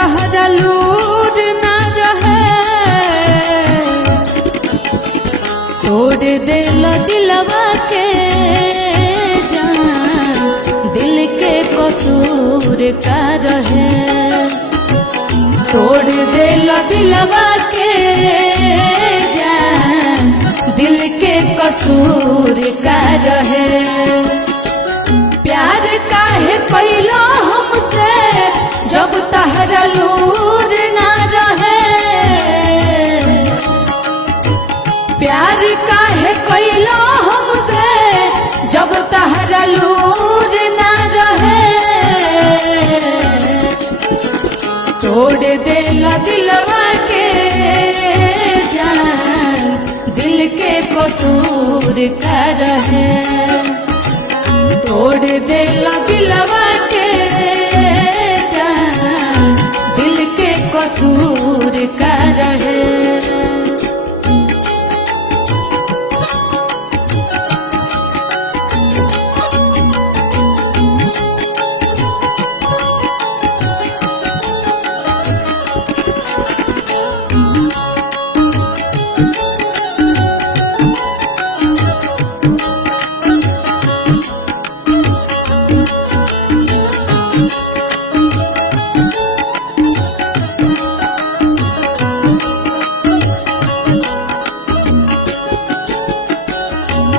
तहरा लूर ना रहे तोड़ दिल दिलवा के जान दिल के कसूर का रहे तोड़ दिल दिलवा के जान दिल के कसूर का रहे प्यार काहे कैला हमसे जब तहरा लूर ना रहे प्यार काहे कैला हमसे जब तहरा लूर ना रहे तोड़ दिल दिलवा के जान दिल के कसूर का रहे तोड़ दिल दिलवा के जान दिल के कसूर का रहे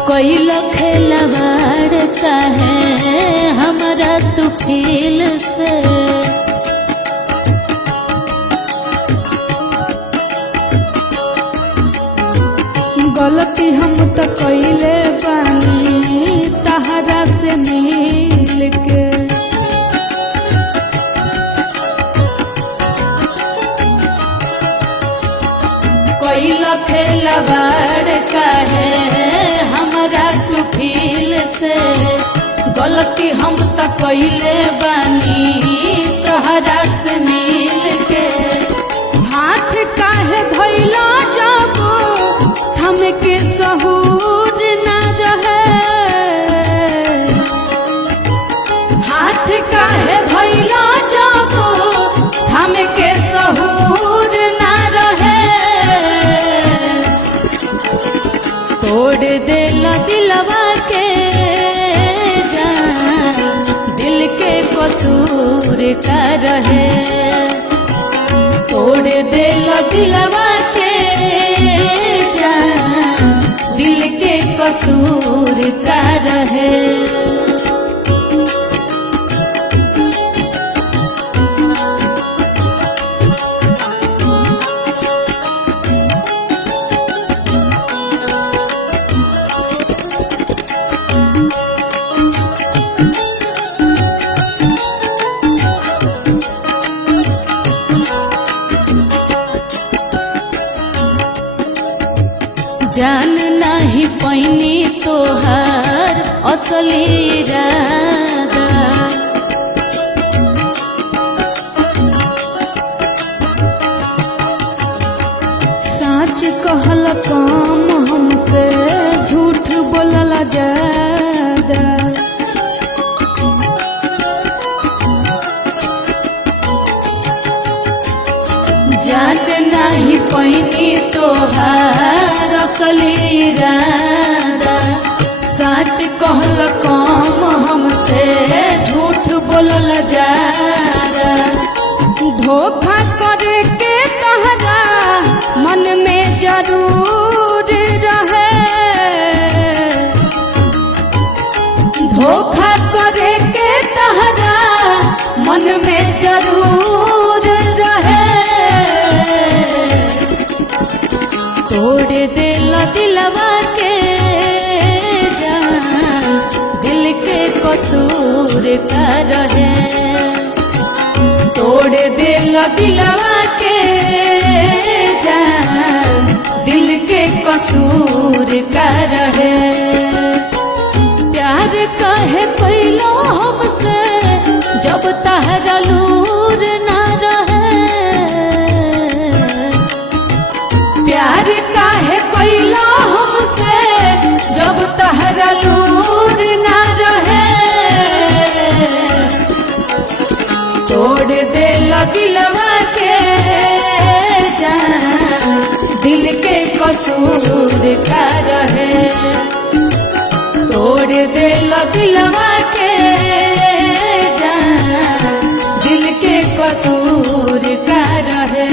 कोई खिलवाड़ का है हमारा तू फील से गलती हम तो कैले बानी तहरा से मिल के कोई खिलवाड़ का है हमारा तू फील से गलती हम तो कैले बानी तहरा से मिल के हाथ काहे धैला जब थम के सहूर ना रहे हाथ काहे धैला जब थम के सहूर ना रहे तोड़ दिल दिलवा के जान दिल के कसूर का रहे तोड़ दिल दिलवा के जान दिल के कसूर का रहे जान नहीं पैनी तोहार असली इरादा सच कहल कम हमसे झूठ बोलल ज्यादा जान नहीं पैनी तोहार असली इरादा सच कहल कम हमसे झूठ बोलल ज्यादा धोखा करे के तहरा मन में जरूर रहे धोखा करे के तहरा मन में जरूर रहे तोड़ दिल दिलवा के जान दिल के कसूर का रहे तोड़ दिल दिलवा के जान दिल के कसूर का रहे प्यार काहे कैलो हमसे जब तहरा लूर ना रहे प्यार काहे कैला हमसे जब तहरा लूर ना रहे तोड़ दिल दिलवा कसूर का रहे। तोड़ दे दिलवा के जान, दिल के कसूर का रहे।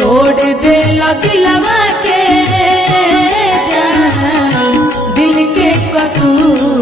तोड़ दे दिलवा के जान, दिल के कसूर